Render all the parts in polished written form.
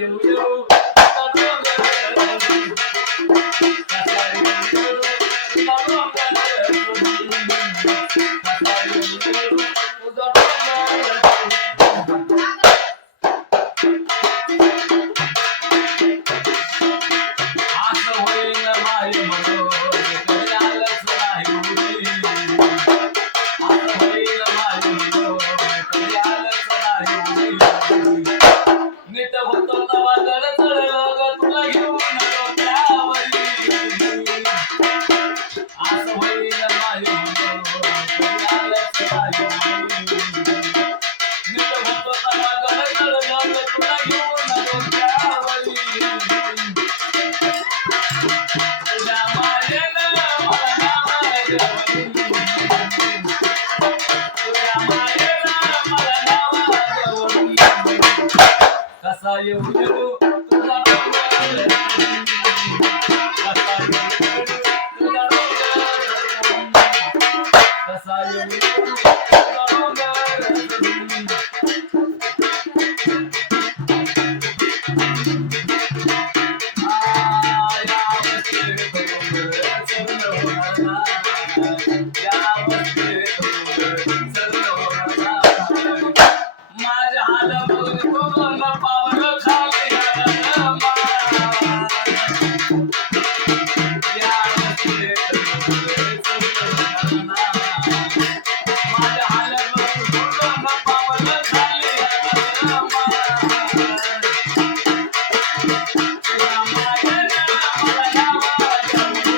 येऊ येऊ तुझा डोंगर सोडून. कसा येऊ येऊ तुझा डोंगर सोडून. कसा येऊ येऊ तुझा डोंगर सोडून. असं होईन माय म्हणून कधी आलंच नाही उरी. असं होईन माय म्हणून कधी आलंच नाही उरी. नीट होतो तवा जड चढलं ग तुला घेऊन डोक्यावरी. असं होईन माय म्हणून कधी आलंच नाही उरी. नीट होतो तवा जड चढलं ग तुला घेऊन डोक्यावरी. तुझ्या मायेनं मला नावाजवली. तुझ्या मायेनं मला नावाजवली. कसा येऊ येऊ तुझा डोंगर सोडून. कसा येऊ येऊ तुझा डोंगर सोडून. कसा येऊ येऊ तुझा डोंगर सोडून. माझ्या हाल बघून कोण पावलं खाली रमा. माझ्या हाल बघून कोण पावलं खाली रमा. तुझ्या मायेनं मला नावाजवली.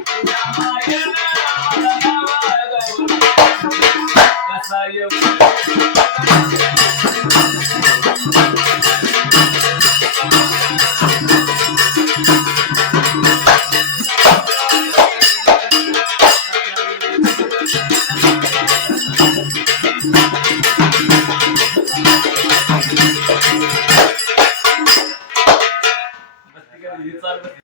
तुझ्या मायेनं मला नावाजवली. कसा येऊ